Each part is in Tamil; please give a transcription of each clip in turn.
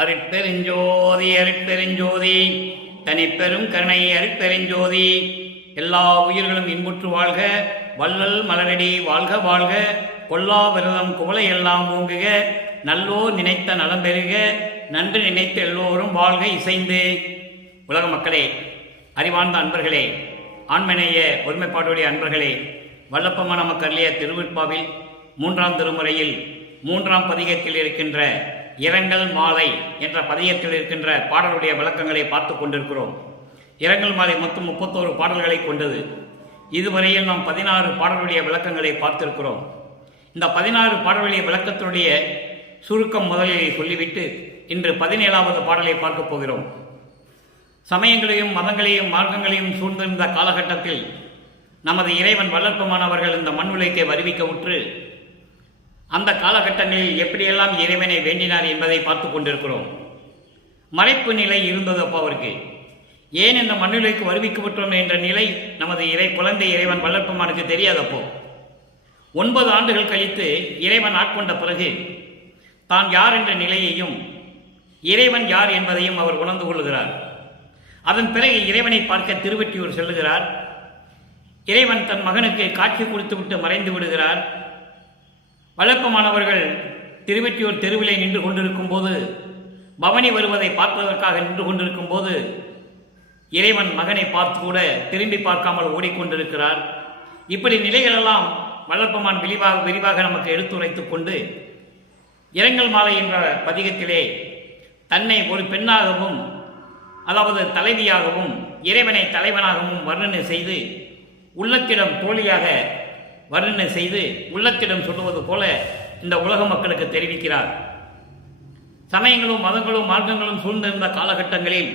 அருட்பெருஞ்சோதி அருட்பெருஞ்சோதி தனிப்பெரும் கருணை அருட்பெருஞ்சோதி. எல்லா உயிர்களும் இன்புற்று வாழ்க, வள்ளல் மலரடி வாழ்க வாழ்க, கொல்லா விரதம் குவளை எல்லாம் ஓங்குக, நல்லோர் நினைத்த நலம் பெறுக, நன்று நினைத்த எல்லோரும் வாழ்க இசைந்து. உலக மக்களே, அறிவார்ந்த அன்பர்களே, ஆண்மநேய ஒருமைப்பாடுடைய அன்பர்களே, வல்லப்பமான நமக்கருளிய திருவிற்பாவில் 3ஆம் திருமுறையில் 3ஆம் பதிகத்தில் இருக்கின்ற இரங்கல் மாலை என்ற பதிகத்தில் இருக்கின்ற பாடலுடைய விளக்கங்களை பார்த்து கொண்டிருக்கிறோம். இரங்கல் மாலை மொத்தம் 31 பாடல்களை கொண்டது. இதுவரையில் நாம் 16 பாடலுடைய விளக்கங்களை பார்த்திருக்கிறோம். இந்த 16 பாடலுடைய விளக்கத்தினுடைய சுருக்கம் முதலில் சொல்லிவிட்டு இன்று 17வது பாடலை பார்க்க போகிறோம். சமயங்களையும் மதங்களையும் மார்க்கங்களையும் சூழ்ந்திருந்த காலகட்டத்தில் நமது இறைவன் வளர்ப்பமானவர்கள் இந்த மண் உலகத்தை வருவிக்க உற்று அந்த காலகட்டங்களில் எப்படியெல்லாம் இறைவனை வேண்டினார் என்பதை பார்த்து கொண்டிருக்கிறோம். மறைப்பு நிலை இருந்தது அப்போ அவருக்கு. ஏன் இந்த மண்ணுலைக்கு வருவிக்கப்பட்டோம் என்ற நிலை நமது குழந்தை இறைவன் வளர்ப்பமானுக்கு தெரியாதப்போ 9 ஆண்டுகள் கழித்து இறைவன் ஆட்கொண்ட பிறகு தான் யார் என்ற நிலையையும் இறைவன் யார் என்பதையும் அவர் உணர்ந்து கொள்கிறார். அதன் பிறகு இறைவனை பார்க்க திருவெற்றியூர் செல்லுகிறார். இறைவன் தன் மகனுக்கு காட்சி கொடுத்துவிட்டு மறைந்து விடுகிறார். வழக்கமானவர்கள் திருவெற்றியூர் தெருவிலே நின்று கொண்டிருக்கும் போது, பவனி வருவதை பார்ப்பதற்காக நின்று கொண்டிருக்கும் போது இறைவன் மகனை பார்த்து கூட திரும்பி பார்க்காமல் ஓடிக்கொண்டிருக்கிறார். இப்படி நிலைகளெல்லாம் வளர்ப்பமான் விரிவாக நமக்கு எடுத்துரைத்துக் கொண்டு இரங்கல் மாலை என்ற பதிகத்திலே தன்னை ஒரு பெண்ணாகவும், அதாவது தலைவியாகவும், இறைவனை தலைவனாகவும் வர்ணனை செய்து உள்ளத்திடம் தோழியாக வர்ணனை செய்து உள்ளத்திடம் சொல்லுவது போல இந்த உலக மக்களுக்கு தெரிவிக்கிறார். சமயங்களும் மதங்களும் மார்க்கங்களும் சூழ்ந்திருந்த காலகட்டங்களில்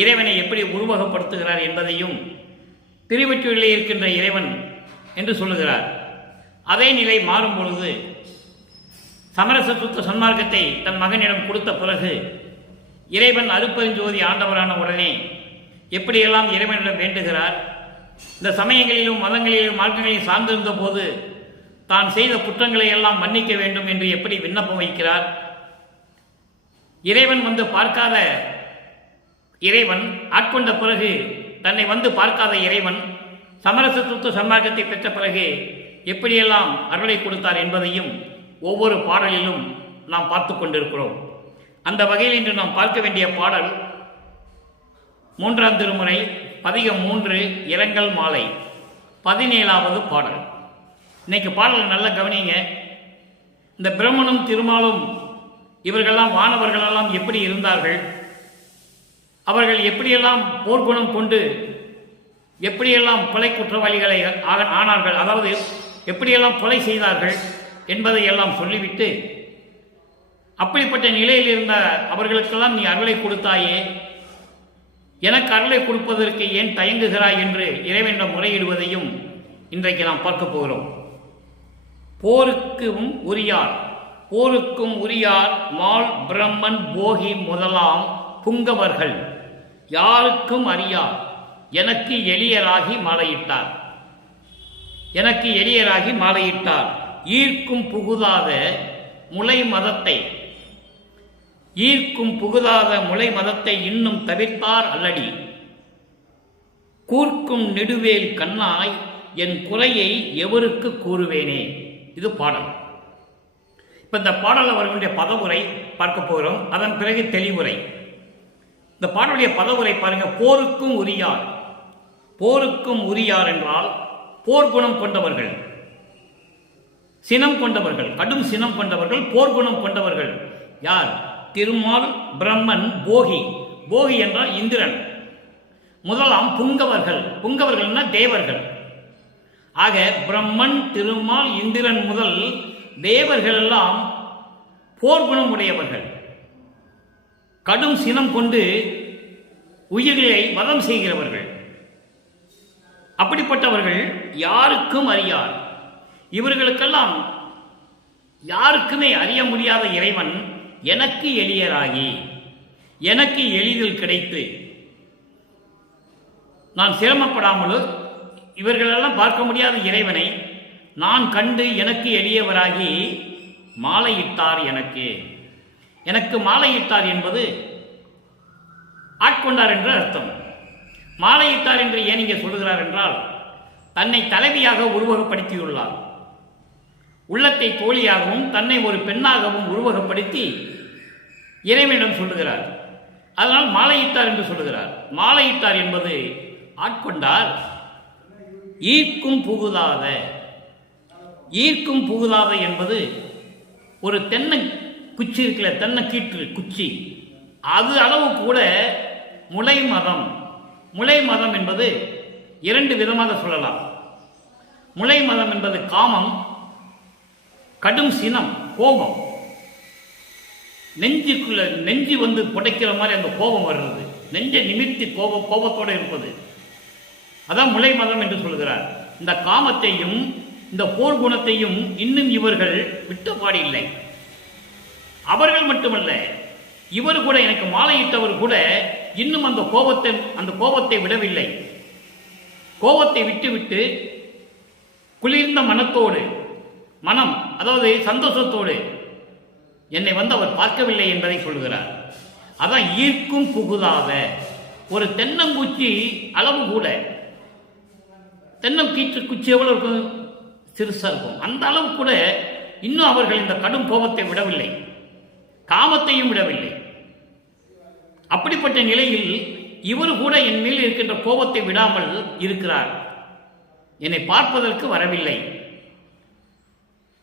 இறைவனை எப்படி உருவகப்படுத்துகிறார் என்பதையும் திருவெற்றியூரிலே இருக்கின்ற இறைவன் என்று சொல்லுகிறார். அதே நிலை மாறும் பொழுது சமரச சுத்த சன்மார்க்கத்தை தன் மகனிடம் கொடுத்த பிறகு இறைவன் அருட்பெருஞ்சோதி ஆண்டவரான உடனே எப்படியெல்லாம் இறைவனிடம் வேண்டுகிறார். இந்த சமயங்களிலும் மதங்களிலும் மார்க்கங்களிலும் சார்ந்திருந்த போது தான் செய்த குற்றங்களை எல்லாம் மன்னிக்க வேண்டும் என்று எப்படி விண்ணப்பம் வைக்கிறார். இறைவன் வந்து பார்க்காத இறைவன் ஆட்கொண்ட பிறகு தன்னை வந்து பார்க்காத இறைவன் சமரச சுத்த சன்மார்க்கத்தை பெற்ற பிறகு எப்படியெல்லாம் அருளை கொடுத்தார் என்பதையும் ஒவ்வொரு பாடலிலும் நாம் பார்த்து கொண்டிருக்கிறோம். அந்த வகையில் இன்று நாம் பார்க்க வேண்டிய பாடல் 3ஆம் திருமுறை பதிகம் 3 இரங்கல் மாலை 17வது பாடல். இன்னைக்கு பாடல் நல்லா கவனிங்க. இந்த பிரம்மனும் திருமாலும் இவர்களெல்லாம் வானவர்களெல்லாம் எப்படி இருந்தார்கள், அவர்கள் எப்படியெல்லாம் போர்க்குணம் கொண்டு எப்படியெல்லாம் கொலை குற்றவாளிகளை ஆனார்கள், அதாவது எப்படியெல்லாம் கொலை செய்தார்கள் என்பதை எல்லாம் சொல்லிவிட்டு அப்படிப்பட்ட நிலையில் இருந்த அவர்களுக்கெல்லாம் நீ அருளை கொடுத்தாயே, எனக்கு அருளை கொடுப்பதற்கு ஏன் தயங்குகிறாய் என்று இறைவனிடம் முறையிடுவதையும் இன்றைக்கு நாம் பார்க்க போகிறோம். போருக்கும் உரியார் மால் பிரம்மன் போகி முதலாம் புங்கவர்கள் யாருக்கும் அறியார் எனக்கு எளியராகி மாலையிட்டார் ஈர்க்கும் புகுதாத முளை மதத்தை இன்னும் தவிர்த்தார் அல்லடி கூர்க்கும் நெடுவேல் கண்ணாய் என் குறையை எவருக்கு கூறுவேனே. இது பாடல். இப்ப இந்த பாடல் அவர்களுடைய பதவுரை பார்க்க போகிறோம். அதன் பிறகு தெளிவுரை. இந்த பாடலுடைய பதவுரை பாருங்க. போருக்கும் உரியார் என்றால் போர்க்குணம் கொண்டவர்கள், சினம் கொண்டவர்கள், கடும் சினம் கொண்டவர்கள், போர்க்குணம் கொண்டவர்கள். யார்? திருமால், பிரம்மன், போகி என்றால் இந்திரன். முதலாம் புங்கவர்கள்னா தேவர்கள். ஆக பிரம்மன், திருமால், இந்திரன் முதல் தேவர்கள் எல்லாம் போர்க்குணம் உடையவர்கள், கடும் சினம் கொண்டு உயிர்களை வதம் செய்கிறவர்கள். அப்படிப்பட்டவர்கள் யாருக்கும் அறியார். இவர்களுக்கெல்லாம் யாருக்குமே அறிய முடியாத இறைவன் எனக்கு எளியராகி, எனக்கு எளிதில் கிடைத்து, நான் சிரமப்படாமலும் இவர்களெல்லாம் பார்க்க முடியாத இறைவனை நான் கண்டு எனக்கு எளியவராகி மாலையிட்டார் எனக்கு. எனக்கு மாலையிட்டார் என்பது ஆட்கொண்டார் என்று அர்த்தம். மாலையிட்டார் என்று ஏன் இங்கே சொல்லுகிறார் என்றால், தன்னை தலைவியாக உருவகப்படுத்தியுள்ளார். உள்ளத்தை தோழியாகவும் தன்னை ஒரு பெண்ணாகவும் உருவகப்படுத்தி இறைவனிடம் சொல்லுகிறார். அதனால் மாலையிட்டார் என்று சொல்லுகிறார். மாலையிட்டார் என்பது ஆட்கொண்டார். ஈர்க்கும் புகுதாத, ஈர்க்கும் புகுதாத என்பது ஒரு தென்னை குச்சி இருக்குல்ல, தென்னை கீற்று குச்சி, அது அளவு கூட முளை மதம். முளை மதம் என்பது இரண்டு விதமாக சொல்லலாம். முளை மதம் என்பது காமம், கடும் சினம், கோபம். நெஞ்சுக்குள்ள நெஞ்சு வந்து புடைக்கிற மாதிரி அந்த கோபம் வருவது, நெஞ்சை நிமிர்த்தி கோபத்தோடு இருப்பது, அதான் முளை மதம் என்று சொல்கிறார். இந்த காமத்தையும் இந்த போர் குணத்தையும் இன்னும் இவர்கள் விட்டபாடு இல்லை. அவர்கள் மட்டுமல்ல, இவர் கூட, எனக்கு மாலையிட்டவர் கூட இன்னும் அந்த கோபத்தை விடவில்லை. கோபத்தை விட்டுவிட்டு குளிர்ந்த மனத்தோடு, மனம் அதாவது சந்தோஷத்தோடு என்னை வந்து அவர் பார்க்கவில்லை என்பதை சொல்கிறார். அதான் ஈர்க்கும் புகுதாத. ஒரு தென்னங்குச்சி அளவு கூட, தென்னங்கீற்று குச்சி எவ்வளவு இருக்கும், சிறுசா இருக்கும், அந்த அளவு கூட இன்னும் அவர்கள் இந்த கடும் கோபத்தை விடவில்லை, காமத்தையும் விடவில்லை. அப்படிப்பட்ட நிலையில் இவர் கூட என் மேல் இருக்கின்ற கோபத்தை விடாமல் இருக்கிறார். என்னை பார்ப்பதற்கு வரவில்லை,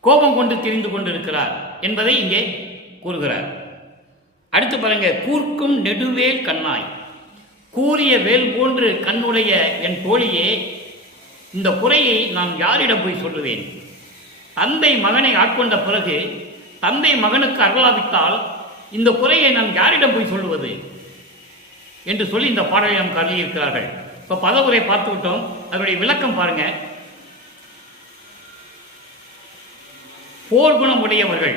கோபம் கொண்டு திரிந்து கொண்டிருக்கிறார் என்பதை இங்கே கூறுகிறார். அடுத்து பாருங்க, கூர்க்கும் நெடுவேல் கண்ணாய். கூறிய வேல் போன்று கண்ணுடைய என் தோழியே, இந்த குறையை நான் யாரிடம் போய் சொல்லுவேன்? தந்தை மகனை ஆட்கொண்ட பிறகு தந்தை மகனுக்கு அருளாவிட்டால் இந்த குறையை நான் யாரிடம் போய் சொல்லுவது என்று சொல்லி இந்த பாடலை நமக்கு அருளியிருக்கிறார்கள். இப்ப பதவுரை பார்த்து விட்டோம், அதனுடைய விளக்கம் பாருங்க. போர்க்குணம் உடையவர்கள்,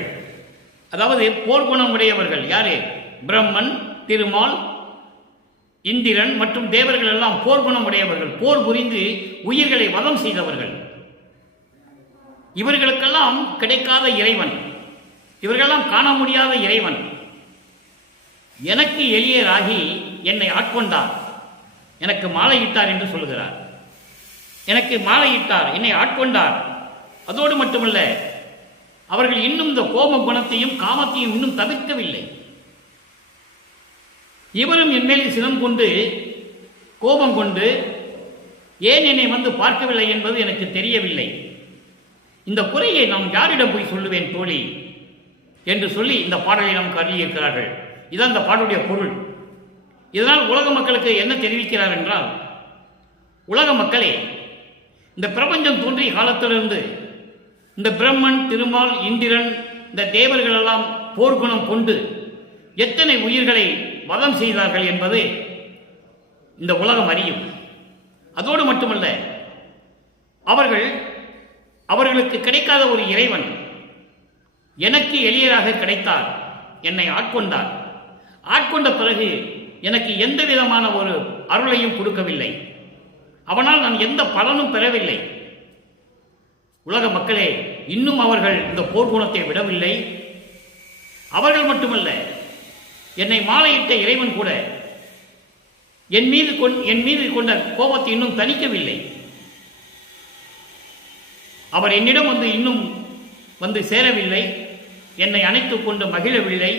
அதாவது போர்க்குணம் உடையவர்கள் யாரு? பிரம்மன், திருமால், இந்திரன் மற்றும் தேவர்கள் எல்லாம் போர்க்குணம் உடையவர்கள், போர் புரிந்து உயிர்களை வதம் செய்தவர்கள். இவர்களுக்கெல்லாம் கிடைக்காத இறைவன், இவர்களெல்லாம் காண முடியாத இறைவன் எனக்கு எளியராகி என்னை ஆட்கொண்டார், எனக்கு மாலையிட்டார் என்று சொல்கிறார். எனக்கு மாலையிட்டார், என்னை ஆட்கொண்டார். அதோடு மட்டுமல்ல, அவர்கள் இன்னும் இந்த கோப குணத்தையும் காமத்தையும் இன்னும் தவிர்க்கவில்லை. இவரும் என் மேல் சினம் கொண்டு கோபம் கொண்டு ஏன் என்னை வந்து பார்க்கவில்லை என்பது எனக்கு தெரியவில்லை. இந்த குறையை நாம் யாரிடம் போய் சொல்லுவேன் தோழி என்று சொல்லி இந்த பாடலை நமக்கு அருளியிருக்கிறார்கள். இதுதான் இந்த பாடலுடைய பொருள். இதனால் உலக மக்களுக்கு என்ன தெரிவிக்கிறார் என்றால், உலக மக்களே, இந்த பிரபஞ்சம் தோன்றிய காலத்திலிருந்து இந்த பிரம்மன், திருமால், இந்திரன், இந்த தேவர்கள் எல்லாம் போர்க்குணம் கொண்டு எத்தனை உயிர்களை வதம் செய்தார்கள் என்பது இந்த உலகம் அறியும். அதோடு மட்டுமல்ல, அவர்களுக்கு கிடைக்காத ஒரு இறைவன் எனக்கு எளியராக கிடைத்தார், என்னை ஆட்கொண்டார். ஆட்கொண்ட பிறகு எனக்கு எந்த விதமான ஒரு அருளையும் கொடுக்கவில்லை, அவனால் நான் எந்த பலனும் பெறவில்லை. உலக மக்களே, இன்னும் அவர்கள் இந்த போர்க்குணத்தை விடவில்லை. அவர்கள் மட்டுமல்ல, என்னை மாலையிட்ட இறைவன் கூட என் மீது கொண்ட கோபத்தை இன்னும் தணிக்கவில்லை. அவர் என்னிடம் இன்னும் வந்து சேரவில்லை, என்னை அணைத்துக் கொண்டு மகிழவில்லை.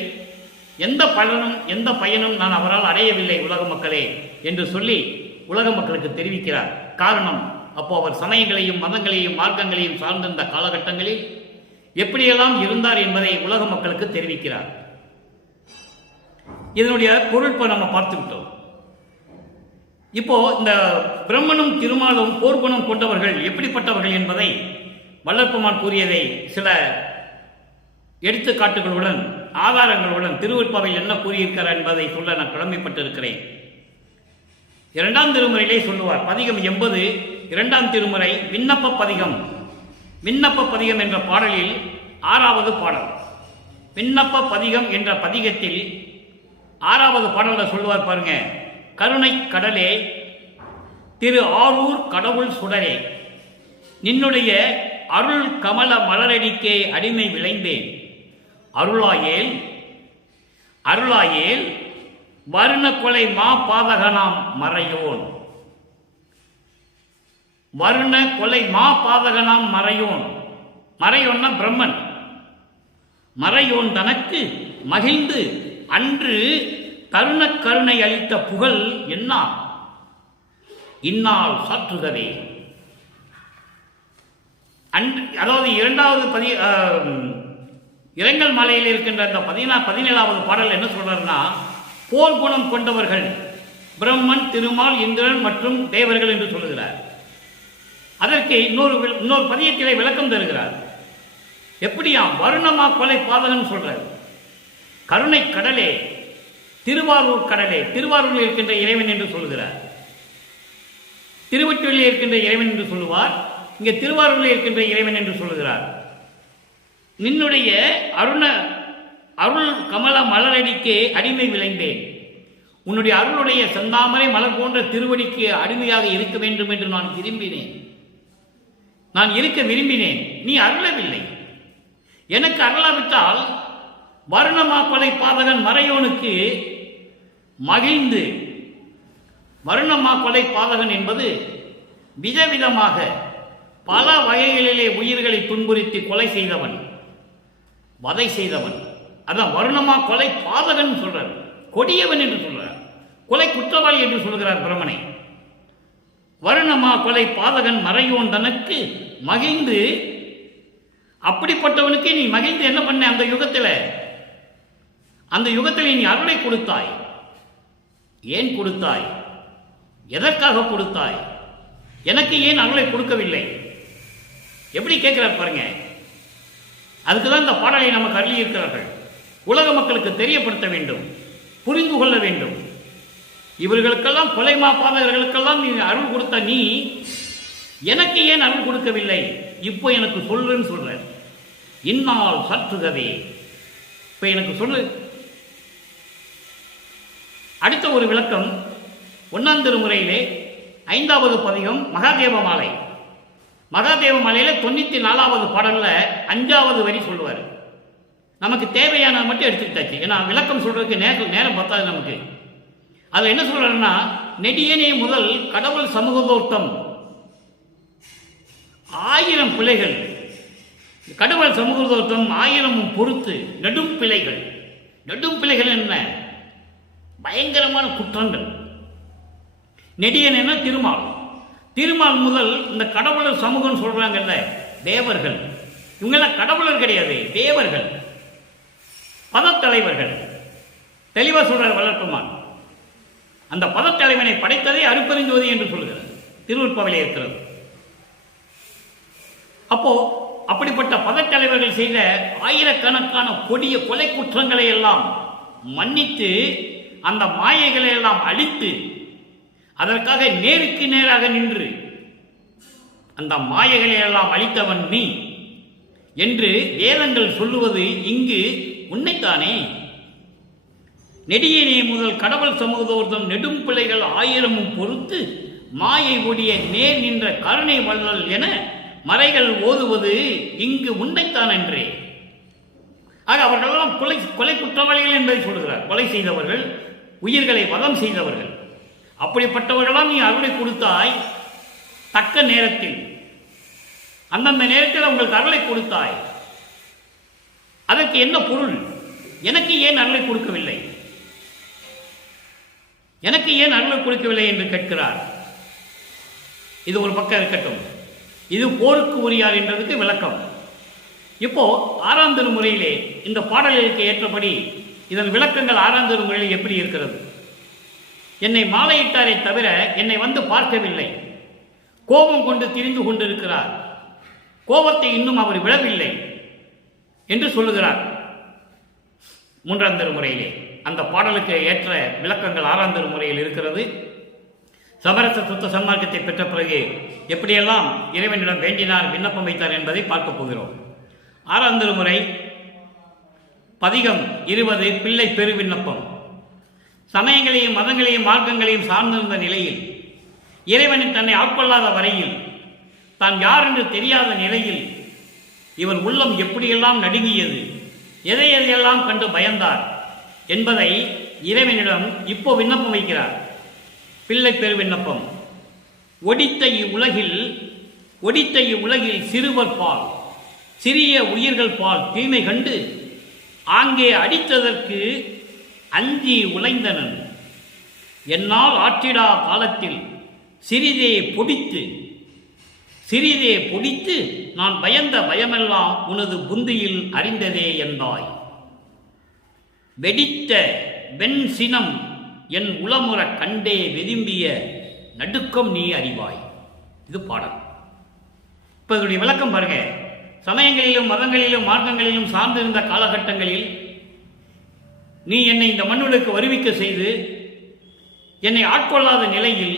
எந்த பலனும் எந்த பயனும் நான் அவரால் அடையவில்லை உலக மக்களே என்று சொல்லி உலக மக்களுக்கு தெரிவிக்கிறார். காரணம், அப்போ அவர் சமயங்களையும் மதங்களையும் மார்க்கங்களையும் சார்ந்திருந்த காலகட்டங்களில் எப்படியெல்லாம் இருந்தார் என்பதை உலக மக்களுக்கு தெரிவிக்கிறார். இதனுடைய பொருள் நம்ம பார்த்து விட்டோம். இப்போ இந்த பிரம்மனும் திருமாலும் போர்க்குணம் கொண்டவர்கள் எப்படிப்பட்டவர்கள் என்பதை வள்ளற்பெருமான் கூறியதை சில எடுத்துக்காட்டுகளுடன் ஆதாரங்களுடன் திருவருட்பாவில் என்ன கூறியிருக்கிறார் என்பதை சொல்ல நான் கடமைப்பட்டிருக்கிறேன். 2ஆம் திருமுறையிலே சொல்லுவார். பதிகம் 80 2ஆம் திருமுறை விண்ணப்ப பதிகம். விண்ணப்ப பதிகம் என்ற பாடலில் 6வது பாடல். விண்ணப்ப பதிகம் என்ற பதிகத்தில் 6வது பாடல்ல சொல்லுவார் பாருங்க. கருணை கடலே, திரு ஆரூர் கடவுள் சுடரே, நின்னுடைய அருள் கமல மலரடிக்கே அடிமை விளைந்தேன். அருளாயேல் அருளாயேல் வருண கொலை மா பாதகனாம் மறையோன். வருண கொலை மா பாதகனாம் மறையோன். மறையோன்னா பிரம்மன். மறையோன் தனக்கு மகிழ்ந்து அன்று தருண கருணை அளித்த புகழ் என்ன இந்நாள் சாற்றுகவே. அதாவது இரண்டாவது இரங்கல் மாலையில் இருக்கின்ற அந்த 17வது பாடல் என்ன சொல்றாருன்னா, போர் குணம் கொண்டவர்கள் பிரம்மன், திருமால், இந்திரன் மற்றும் தேவர்கள் என்று சொல்லுகிறார். அதற்கு இன்னொரு பதியத்திலே விளக்கம் தருகிறார். எப்படியா வருணமா கொலை பாதகன் சொல்றார். கருணை கடலே, திருவாரூர் கடலே, திருவாரூரில் இருக்கின்ற இறைவன் என்று சொல்லுகிறார். திருவொற்றியூரில் இருக்கின்ற இறைவன் என்று சொல்லுவார். இங்கே திருவாரூரில் இருக்கின்ற இறைவன் என்று சொல்லுகிறார். நின்னுடைய அருள் கமல மலரடிக்கு அடிமை விளைந்தேன். உன்னுடைய அருளுடைய செந்தாமரை மலர் போன்ற திருவடிக்கு அடிமையாக இருக்க வேண்டும் என்று நான் விரும்பினேன். நான் இருக்க விரும்பினேன், நீ அருளவில்லை. எனக்கு அருளாவிட்டால் வருணமா கொலை பாதகன் மறையோனுக்கு மகிழ்ந்து, வருணமா கொலை பாதகன் என்பது விதவிதமாக பல வகைகளிலே உயிர்களை துன்புறுத்தி கொலை செய்தவன், வதை செய்தவன். அதான் வருணமா கொலை பாதகன் சொல்றார். கொடியவன் என்று சொல்றார். கொலை குற்றவாளி என்று சொல்கிறார் பிரமனை. வருணமா கொலை பாதகன் மறையோன் தனக்கு மகிழ்ந்து, அப்படிப்பட்டவனுக்கு நீ மகிழ்ந்து என்ன பண்ண? அந்த யுகத்தில் நீ அருளை கொடுத்தாய். ஏன் கொடுத்தாய்? எதற்காக கொடுத்தாய்? எனக்கு ஏன் அருளை கொடுக்கவில்லை? எப்படி கேட்கிறார் பாருங்க. அதுக்குதான் இந்த பாடலை நமக்கு அருளி இருக்கிறார்கள். உலக மக்களுக்கு தெரியப்படுத்த வேண்டும், புரிந்து கொள்ள வேண்டும். இவர்களுக்கெல்லாம் கொலைமா பாதகர்களுக்கெல்லாம் நீ அருள் கொடுத்த நீ எனக்கு ஏன் அருள் கொடுக்கவில்லை? இப்போ எனக்கு சொல்லுன்னு சொல்ற. இந்நாள் சற்றுகவே. இப்ப எனக்கு சொல்லு. அடுத்த ஒரு விளக்கம் 1ஆம் திருமுறையிலே 5வது பதிகம் மகாதேவ மாலை. மகாதேவ மாலையில 94வது பாடல்ல 5வது வரி சொல்லுவார். நமக்கு தேவையான மட்டும் எடுத்துக்கிட்டாச்சு. ஏன்னா விளக்கம் சொல்றதுக்கு நேரம் பத்தாது நமக்கு. அது என்ன சொல்றாருன்னா, நெடியனே முதல் கடவுள் சமூகத்தோட்டம் 1000 பிழைகள், கடவுள் சமூகத்தோட்டம் 1000 பொறுத்து நெடும் பிழைகள். நெடும் பிழைகள் என்ன? பயங்கரமான குற்றங்கள். நெடியன் என்ன? திருமால். திருமால் முதல் இந்த கடவுளர் சமூகம் சொல்றாங்கல்ல, தேவர்கள். இவங்கெல்லாம் கடவுளர் கிடையாது, தேவர்கள், பதத்தலைவர்கள். தெளிவா சொல்றார் வளர்ப்புமான். அந்த பதத்தலைவனை படைத்ததை அருட்பெருஞ்சோதி என்று சொல்கிறது, திருவருட்பாவிலே இருக்கிறது. அப்போ அப்படிப்பட்ட பதத்தலைவர்கள் செய்த ஆயிரக்கணக்கான கொடிய கொலை குற்றங்களை எல்லாம் மன்னித்து, அந்த மாயைகளை எல்லாம் அழித்து, அதற்காக நேருக்கு நேராக நின்று அந்த மாயைகளை எல்லாம் அழித்தவன் நீ என்று வேதங்கள் சொல்லுவது இங்கு உன்னைத்தானே. நெடியனே முதல் கடவுள் சமூகத்தோர்தம் நெடும் பிள்ளைகள் 1000 பொறுத்து மாயை ஒடிய நேர் நின்ற கருணை வள்ளல் என மறைகள் ஓதுவது இங்கு உன்னைத்தான் என்றே. ஆக அவர்களெல்லாம் கொலை குற்றவாளிகள் என்பதை சொல்கிறார். கொலை செய்தவர்கள், உயிர்களை வதம் செய்தவர்கள். அப்படிப்பட்டவர்களாம் நீ அருளை கொடுத்தாய். தக்க நேரத்தில், அந்தந்த நேரத்தில் உங்களுக்கு அருளை கொடுத்தாய். அதற்கு என்ன பொருள்? எனக்கு ஏன் அருளை கொடுக்கவில்லை? எனக்கு ஏன் அருளை கொடுக்கவில்லை என்று கேட்கிறார். இது ஒரு பக்கம் இருக்கட்டும். இது போருக்கு உரியார் என்றதுக்கு விளக்கம். இப்போ 6ஆம் திருமுறையிலே இந்த பாடலுக்கு ஏற்றபடி இதன் விளக்கங்கள் 6ஆம் திருமுறையில் எப்படி இருக்கிறது? என்னை மாலையிட்டாரை தவிர என்னை வந்து பார்க்கவில்லை. கோபம் கொண்டு திரிந்து கொண்டிருக்கிறார். கோபத்தை இன்னும் அவர் விடவில்லை என்று சொல்லுகிறார் 3ஆம் திருமுறையிலே. அந்த பாடலுக்கு ஏற்ற விளக்கங்கள் 6ஆம் திருமுறையில் இருக்கிறது. சமரச சுத்த சன்மார்க்கத்தை பெற்ற பிறகு எப்படியெல்லாம் இறைவனிடம் வேண்டினார், விண்ணப்பம் வைத்தார் என்பதை பார்க்க போகிறோம். 6ஆம் திருமுறை பதிகம் 20 பிள்ளை பெரு விண்ணப்பம். சமயங்களையும் மதங்களையும் மார்க்கங்களையும் சார்ந்திருந்த நிலையில், இறைவனின் தன்னை ஆட்கொள்ளாத வரையில், தான் யார் என்று தெரியாத நிலையில் இவர் உள்ளம் எப்படியெல்லாம் நடுங்கியது, எதையெல்லாம் கண்டு பயந்தார் என்பதை இறைவனிடம் இப்போ விண்ணப்பம் வைக்கிறார். பிள்ளை பெரு விண்ணப்பம். ஒடித்த இவ்வுலகில் சிறுவர் பால் சிறிய உயிர்கள் பால் தீமை கண்டு ஆங்கே அடித்ததற்கு அஞ்சி உழைந்தனன். என்னால் ஆற்றிடா காலத்தில் சிறிதே பொடித்து நான் பயந்த பயமெல்லாம் உனது புந்தியில் அறிந்ததே என்றாய். வெடித்த வெண் சினம் என் உளமுற கண்டே வெதும்பிய நடுக்கம் நீ அறிவாய். இது பாடல். இப்போ இதனுடைய விளக்கம் பாருங்க. சமயங்களிலும் மதங்களிலும் மார்க்கங்களிலும் சார்ந்திருந்த காலகட்டங்களில் நீ என்னை இந்த மண்ணுக்கு வருவிக்க செய்து என்னை ஆட்கொள்ளாத நிலையில்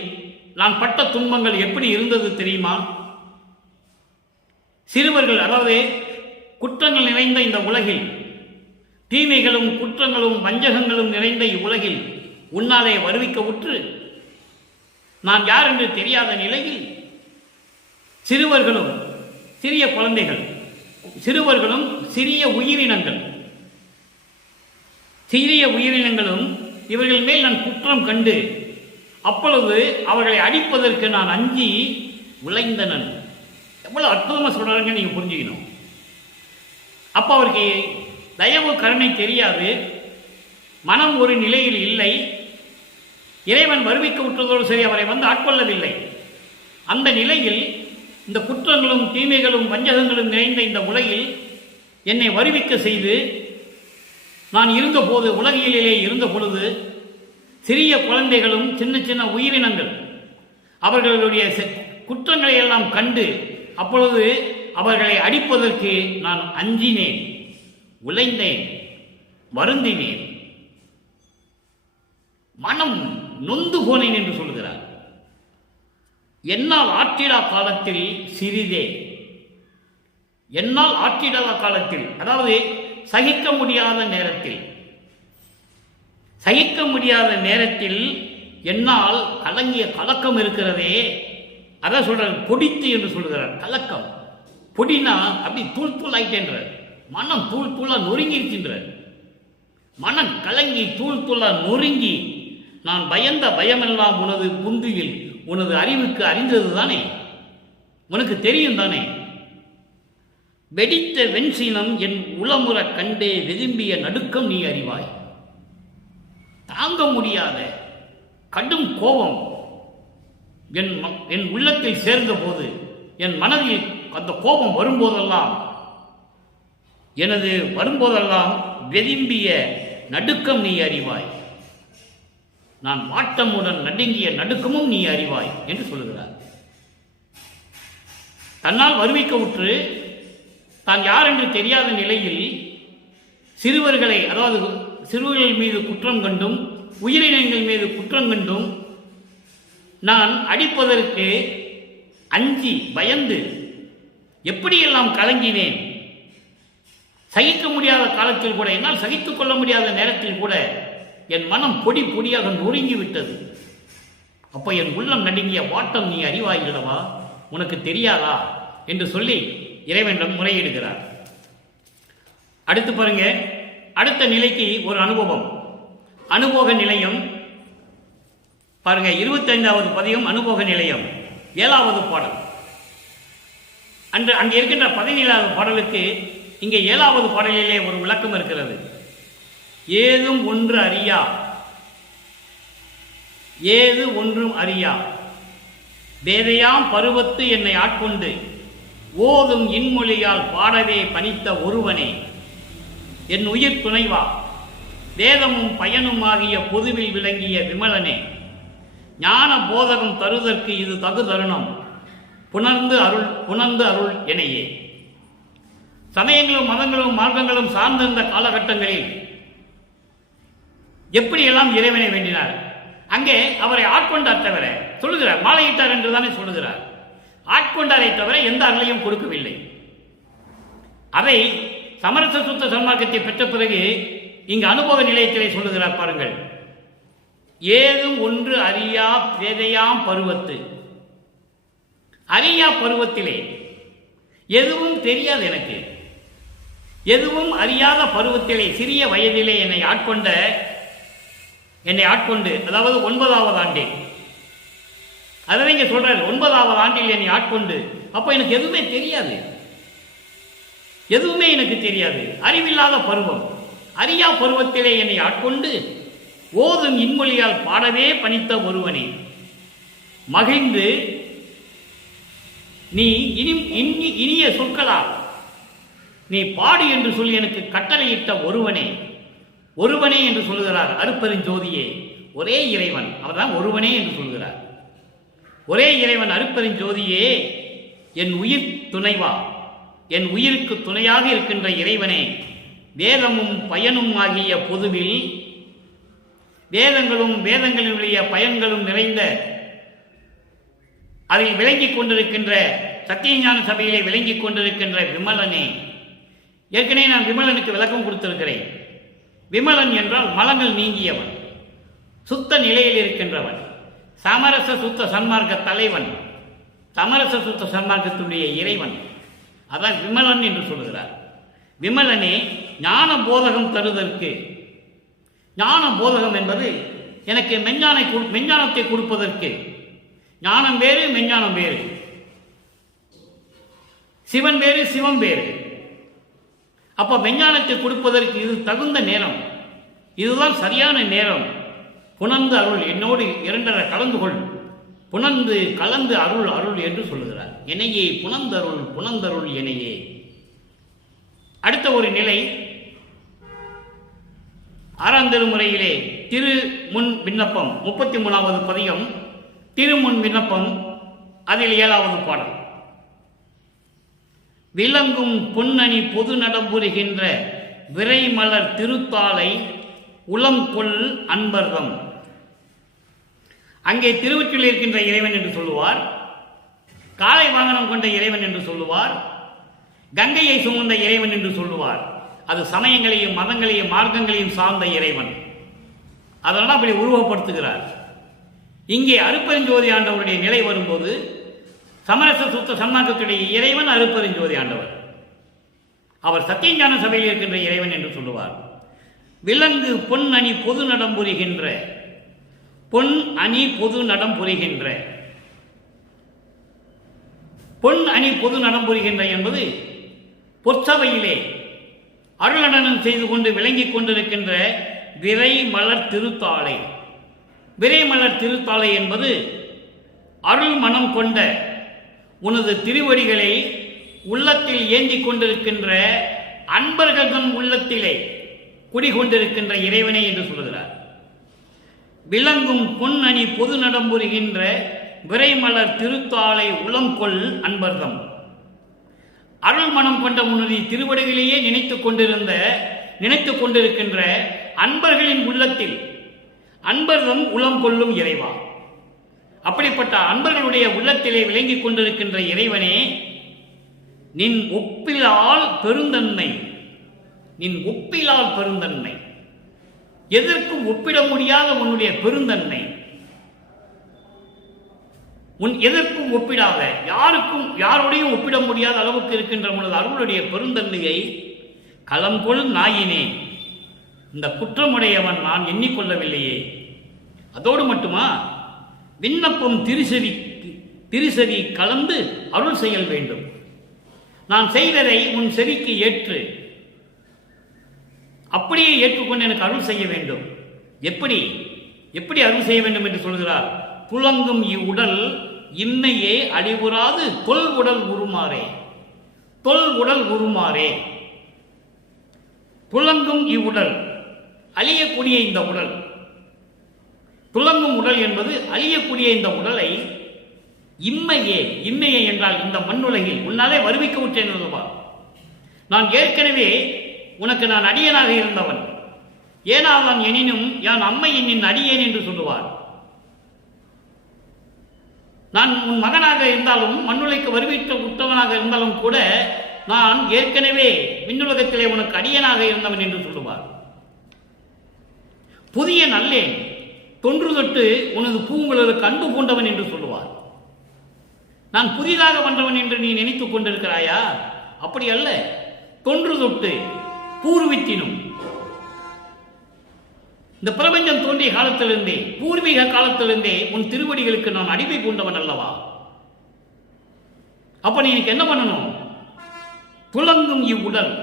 நான் பட்ட துன்பங்கள் எப்படி இருந்தது தெரியுமா? சிறுவர்கள், அதாவது குற்றங்கள் நிறைந்த இந்த உலகில், தீமைகளும் குற்றங்களும் வஞ்சகங்களும் நிறைந்த இவ்வுலகில் உன்னாலே வருவிக்க உற்று நான் யார் என்று தெரியாத நிலையில் சிறுவர்களும் சிறிய குழந்தைகள், சிறுவர்களும் சிறிய உயிரினங்களும் இவர்கள் மேல் நான் குற்றம் கண்டு அப்பொழுது அவர்களை அடிப்பதற்கு நான் அஞ்சி உழைந்தனன். எவ்வளவு அற்புதமா சொல்றாங்க, நீங்க புரிஞ்சுக்கணும். அப்ப அவருக்கு தயவு கருணை தெரியாது, மனம் ஒரு நிலையில் இல்லை, இறைவன் வருவிக்க விட்டதோடு சரி அவரை வந்து ஆட்கொள்ளவில்லை. அந்த நிலையில் இந்த குற்றங்களும் தீமைகளும் வஞ்சகங்களும் நிறைந்த இந்த உலகில் என்னை வருவிக்க செய்து நான் இருந்தபோது, உலகிலே இருந்த பொழுது சிறிய குழந்தைகளும் சின்ன சின்ன உயிரினங்கள் அவர்களுடைய குற்றங்களை எல்லாம் கண்டு அப்பொழுது அவர்களை அடிப்பதற்கு நான் அஞ்சினேன், உழைந்தேன், வருந்தினேன், மனம் நொந்து போனேன் என்று சொல்கிறார். என்னால் ஆற்றிடா காலத்தில் சிறிதே, என்னால் ஆற்றிடாத காலத்தில், அதாவது சகிக்க முடியாத நேரத்தில் என்னால் கலங்கிய கலக்கம் இருக்கிறதே, அதான் சொல்றார். பொடித்து என்று சொல்கிறார். கலக்கம், பொடினா அப்படி தூள் தூள் ஆயிட்டேன்ற, மனம் தூள் தூளா நொறுங்கி இருக்கின்ற, மனம் கலங்கி தூள் தூளா நொறுங்கி நான் பயந்த பயமெல்லாம் உனது புந்தியில், உனது அறிவுக்கு அறிந்தது தானே, உனக்கு தெரியும் தானே. வெடித்த வெண்சீனம் என் உளமுற கண்டே வெதும்பிய நடுக்கம் நீ அறிவாய். தாங்க முடியாத கடும் கோபம் என் உள்ளத்தில் சேர்ந்த போது, என் மனதில் அந்த கோபம் வரும்போதெல்லாம் வெதும்பிய நடுக்கம் நீ அறிவாய். நான் வாட்டமுடன் நடுங்கிய நடுக்கமும் நீ அறிவாய் என்று சொல்லுகிறார். தன்னால் வருவிக்க உற்று தான் யார் என்று தெரியாத நிலையில் சிறுவர்களை, அதாவது சிறுவர்கள் மீது குற்றம் கண்டும் உயிரினங்கள் மீது குற்றம் கண்டும் நான் அடிப்பதற்கு அஞ்சி பயந்து எப்படியெல்லாம் கலங்கினேன். சகிக்க முடியாத காலத்தில் கூட, என்னால் சகித்துக் கொள்ள முடியாத நேரத்தில் கூட என் மனம் பொடி பொடியாக நொறுங்கி விட்டது. அப்ப என் உள்ளம் நடுங்கிய வாட்டம் நீ அறிவாயில்லவா, உனக்கு தெரியாதா என்று சொல்லி இறைவனிடம் முறையிடுகிறார். அடுத்து பாருங்க, அடுத்த நிலைக்கு ஒரு அனுபவ நிலையம் பாருங்க. 25வது பதிகம் அனுபவ நிலையம், 7வது பாடல். அங்கே இருக்கின்ற 17வது பாடலுக்கு இங்கே 7வது பாடலிலே ஒரு விளக்கம் இருக்கிறது. ஏதும் ஒன்றும் அறியா வேதையாம் பருவத்து என்னை ஆட்கொண்டு ஓதும் இன்மொழியால் பாடவே பணித்த ஒருவனே, என் உயிர் துணைவா, வேதமும் பயனுமாகிய பொதுவில் விளங்கிய விமலனே, ஞான போதகம் தருதற்கு இது தகு தருணம், புணர்ந்து அருள் எனையே. சமயங்களும் மதங்களும் மார்க்கங்களும் சார்ந்திருந்த காலகட்டங்களில் எப்படியெல்லாம் இறைவனை வேண்டினார். அங்கே அவரை ஆட்கொண்டார் தவிர, சொல்லுகிறார், மாலையிட்டார் என்று தானே சொல்லுகிறார். ஆட்கொண்டாரை தவிர எந்த அருளையும் கொடுக்கவில்லை. அதை சமரச சுத்த சன்மார்க்கத்தை பெற்ற பிறகு இங்கு அனுபவ நிலையத்திலே சொல்லுகிறார் பாருங்கள். ஏதும் ஒன்று அறியா வேதையாம் பருவத்து, அறியா பருவத்திலே எதுவும் தெரியாது எனக்கு. எதுவும் அறியாத பருவத்திலே சிறிய வயதிலே என்னை ஆட்கொண்டு, அதாவது 9வது ஆண்டில், அதை இங்க சொல்றாரு, 9வது ஆண்டில் என்னை ஆட்கொண்டு. அப்ப எனக்கு எதுவுமே தெரியாது, எதுவுமே எனக்கு தெரியாது. அறிவில்லாத பருவம், அறியா பருவத்திலே என்னை ஆட்கொண்டு ஓதும் இன்மொழியால் பாடவே பணித்த ஒருவனே, மகிழ்ந்து நீ இனிய சொற்களால் நீ பாடு என்று சொல்லி எனக்கு கட்டளையிட்ட ஒருவனே என்று சொல்லுகிறார். அருட்பெருஞ்சோதியே, ஒரே இறைவன், அவர்தான் ஒருவனே என்று சொல்கிறார். ஒரே இறைவன் அருட்பெருஞ்சோதியே, என் உயிர் துணைவா, என் உயிருக்கு துணையாக இருக்கின்ற இறைவனே, வேதமும் பயனும் ஆகிய பொதுவில் வேதங்களும் வேதங்களினுடைய பயன்களும் நிறைந்த அதில் விளங்கிக் கொண்டிருக்கின்ற சத்தியஞான சபையிலே விளங்கிக் கொண்டிருக்கின்ற விமலனே. ஏற்கனவே நான் விமலனுக்கு விளக்கம் கொடுத்திருக்கிறேன். விமலன் என்றால் மலங்கள் நீங்கியவன், சுத்த நிலையில் இருக்கின்றவன், சமரச சுத்த சன்மார்க்க தலைவன், சமரச சுத்த சன்மார்க்கத்துடைய இறைவன். அதான் விமலன் என்று சொல்கிறார். விமலனே, ஞான போதகம் தருவதற்கு, ஞான போதகம் என்பது எனக்கு மெஞ்ஞானத்தை கொடுப்பதற்கு. ஞானம் வேறு, மெஞ்ஞானம் வேறு, சிவன் வேறு, சிவம் வேறு. அப்ப மெஞ்ஞானத்தை கொடுப்பதற்கு இது தகுந்த நேரம், இதுதான் சரியான நேரம். புணர்ந்து அருள், என்னோடு 2 கலந்து கொள், புணர்ந்து கலந்து அருள் அருள் என்று சொல்லுகிறார். எனையே புணர்ந்தருள், புணர்ந்தருள் எனையே. அடுத்த ஒரு நிலை 6ஆம் திருமுறையிலே திருமுன் விண்ணப்பம் 33வது பதிகம், திருமுன் விண்ணப்பம், அதில் 7வது பாடல். விளங்கும் பொன்னணி பொது நடம்புரிகின்ற விரைமலர் திருத்தாளை உளம் கொள் அன்பர்தம். அங்கே திருவற்றில் இருக்கின்ற இறைவன் என்று சொல்லுவார், காளை வாகனம் கொண்ட இறைவன் என்று சொல்லுவார், கங்கையை சுமந்த இறைவன் என்று சொல்லுவார். அது சமயங்களையும் மதங்களையும் மார்க்கங்களையும் சார்ந்த இறைவன். அதனால் அப்படி உருவப்படுத்துகிறார். இங்கே அருட்பெருஞ்சோதி ஆண்டவருடைய நிலை வரும்போது சமரச சுத்த சன்மார்க்கத்துடைய இறைவன் அருட்பெருஞ்சோதி ஆண்டவர். அவர் சத்தியஞான சபையில் இருக்கின்ற இறைவன் என்று சொல்லுவார். விலங்கு பொன் அணி பொது நடம் புரிகின்ற, பொன் அணி பொது நடம் புரிகின்ற, பொன் அணி பொது நடம் புரிகின்ற என்பது பொற்சபையிலே அருளடனம் செய்து கொண்டு விளங்கிக் கொண்டிருக்கின்ற விரை மலர் திருத்தாளை. விரை மலர் திருத்தாளை என்பது அருள் மனம் கொண்ட உனது திருவடிகளை உள்ளத்தில் ஏந்திக் கொண்டிருக்கின்ற அன்பர்கள் தன் உள்ளத்திலே குடிகொண்டிருக்கின்ற இறைவனே என்று சொல்கிறார். விளங்கும் பொன் அணி பொது நடம்புரிகின்ற விரைமலர் திருத்தாளை உளங்கொள் அன்பர்தம். அருள் மனம் கொண்ட உன்னுடைய திருவடிகளையே நினைத்துக் கொண்டிருக்கின்ற அன்பர்களின் உள்ளத்தில் அன்பர்தம் உளம் கொள்ளும் இறைவா. அப்படிப்பட்ட அன்பர்களுடைய உள்ளத்திலே விளங்கிக் கொண்டிருக்கின்ற இறைவனே, நின் ஒப்பிலால் பெருந்தன்மை, நின் ஒப்பிலால் பெருந்தன்மை, எதற்கும் ஒப்பிட முடியாத உன்னுடைய பெருந்தன்மை, உன் எதற்கும் ஒப்பிடாத, யாரோடையும் ஒப்பிட முடியாத அளவுக்கு இருக்கின்ற உனது அருளுடைய பெருந்தன்மையை களங்கொள் நாயினே, இந்த குற்றமுடையவன் நான் எண்ணிக்கொள்ளவில்லையே. அதோடு மட்டுமா, விண்ணப்பம் திருசெவி கலந்து அருள் செயல் வேண்டும். நான் செய்ததை உன் செவிக்கு ஏற்று அப்படியே ஏற்றுக்கொண்டு எனக்கு அருள் செய்ய வேண்டும். எப்படி அருள் செய்ய வேண்டும் என்று சொல்கிறார். புலங்கும் இவ்வுடல் இன்னையே அடிவுறாது தொல் உடல் உருமாறே, தொல் உடல் உருமாறே. புலங்கும் இவ்வுடல், அழியக்கூடிய இந்த உடல், புலங்கும் உடல் என்பது அழியக்கூடிய இந்த உடலை இம்மையே என்றால் இந்த மண்ணுலகில் உன்னாலே வருவிக்க விட்டேன் அல்லவா. நான் ஏற்கனவே உனக்கு நான் அடியனாக இருந்தவன், ஏனாவன் எனினும் யான் அம்மை என்னின் அடியேன் என்று சொல்லுவார். நான் உன் மகனாக இருந்தாலும் மண்ணுலைக்கு வருவிக்க உத்தவனாக இருந்தாலும் கூட நான் ஏற்கனவே விண்ணுலகத்திலே உனக்கு அடியனாக இருந்தவன் என்று சொல்லுவார். புதிய நல்லேன், தொன்று தொட்டு உனது பூங்குழலுக்கு அன்பு பூண்டவன் என்று சொல்லுவார். நான் புதிதாக வந்தவன் என்று நீ நினைத்துக் கொண்டிருக்கிறாயா? அப்படி அல்ல. தொன்று தொட்டு பூர்வித்தினும், இந்த பிரபஞ்சம் தோன்றிய காலத்திலிருந்தே, பூர்வீக காலத்திலிருந்தே உன் திருவடிகளுக்கு நான் அடிமை பூண்டவன் அல்லவா? அப்ப நீ எனக்கு என்ன பண்ணணும்? துலங்கும் இவ்வுடல்,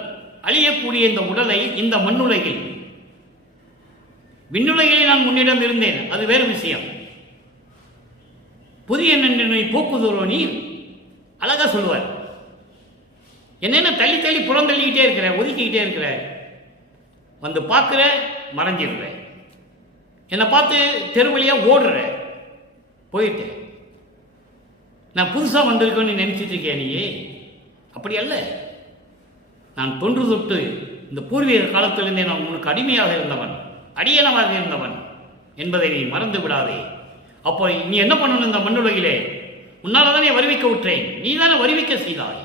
அழியக்கூடிய இந்த உடலை இந்த மண்ணுலகில், விண்ணுலகிலே நான் உன்னிடம் இருந்தேன், அது வேறு விஷயம். புதிய நன்றினை போக்குதோரோ நீ அழகா சொல்லுவார். என்னென்ன தள்ளி தள்ளி புறந்தள்ளிக்கிட்டே இருக்கிற, ஒதுக்கிக்கிட்டே இருக்கிற, வந்து பார்க்குற, மறைஞ்சிடுற, என்னை பார்த்து தெருவழியா ஓடுற, போயிட்டேன். நான் புதுசாக வந்திருக்கேன்னு நினைச்சிட்டு இருக்கேன். நீ அப்படி அல்ல. நான் தொன்று தொட்டு இந்த பூர்வீக காலத்திலிருந்தே நான் உனக்கு அடிமையாக இருந்தவன், அடியனமாக இருந்தவன் என்பதை நீ மறந்து விடாதே. அப்போ நீ என்ன பண்ணணும்? இந்த மண்ணுலகிலே உன்னால தானே வருவிக்க விட்டேன், நீ தானே வருவிக்க செய்தாய்.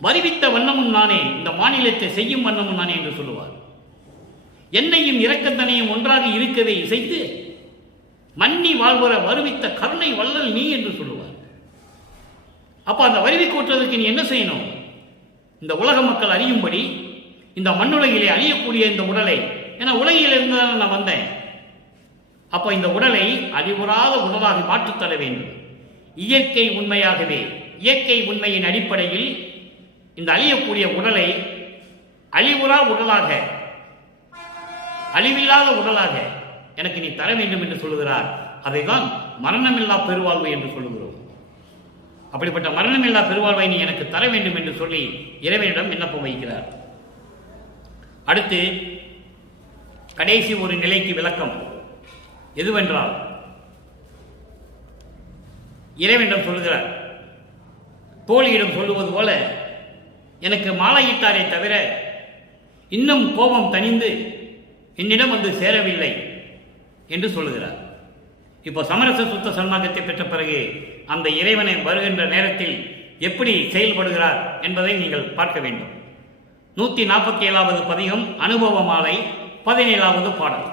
வருவித்த வண்ணமும் நானே, இந்த மாநிலத்தை செய்யும் வண்ணமும் நானே என்று சொல்லுவார். என்னையும் இரக்கத்தனையும் ஒன்றாக இருக்கவே இசைத்து மன்னி வாழ்வர வருவித்த கருணை வள்ளல் நீ என்று சொல்லுவார். அப்ப அந்த வருவிக்க விட்டதற்கு நீ என்ன செய்யணும்? இந்த உலக மக்கள் அறியும்படி இந்த மண்ணுலகிலே அழியக்கூடிய இந்த உடலை, ஏன்னா உலகில் இருந்துதான் நான் வந்தேன், அப்ப இந்த உடலை அழிவுறாத உடலாக மாற்றித்தர வேண்டும். இயற்கை உண்மையாகவே, இயற்கை உண்மையின் அடிப்படையில் இந்த அழியக்கூடிய உடலை அழிவுறா உடலாக, அழிவில்லாத உடலாக எனக்கு நீ தர வேண்டும் என்று சொல்லுகிறார். அதைதான் மரணமில்லா பெருவாழ்வு என்று சொல்லுகிறோம். அப்படிப்பட்ட மரணமில்லா பெருவாழ்வை நீ எனக்கு தர வேண்டும் என்று சொல்லி இறைவனிடம் விண்ணப்பம் வைக்கிறார். அடுத்து கடைசி ஒரு நிலைக்கு விளக்கம் எதுவென்றால், இறைவனிடம் சொல்லுகிறார், தோழியிடம் சொல்லுவது போல, எனக்கு மாலையிட்டாரை தவிர இன்னும் கோபம் தணிந்து என்னிடம் வந்து சேரவில்லை என்று சொல்லுகிறார். இப்போ சமரச சுத்த சன்மார்க்கத்தை பெற்ற பிறகு அந்த இறைவனை வருகின்ற நேரத்தில் எப்படி செயல்படுகிறார் என்பதை நீங்கள் பார்க்க வேண்டும். 147வது பதிகம் அனுபவ மாலை 17வது பாடல்.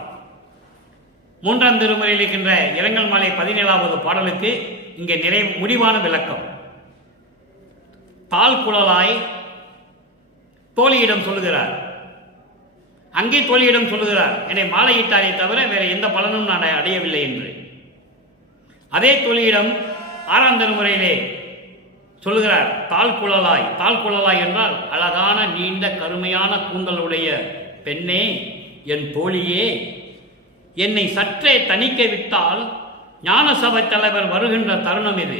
3ஆம் திருமுறையில் இருக்கின்ற இரங்கல் மாலை 17வது பாடலுக்கு இங்கே முடிவான விளக்கம். தாழ் குழலாய் தோழியிடம் சொல்லுகிறார், அங்கே தோழியிடம் சொல்லுகிறார், என்னை மாலையிட்டாரை தவிர வேற எந்த பலனும் நான் அடையவில்லை என்று. அதே தோழியிடம் 6ஆம் திருமுறையிலே சொல்லுகிறார், தாழ் குழலாய். தாழ் குழலாய் என்றால் அழகான நீண்ட கருமையான கூந்தலுடைய பெண்ணே, என் தோழியே, என்னை சற்றே தணிக்க விட்டால் ஞான சபை தலைவர் வருகின்ற தருணம் இது.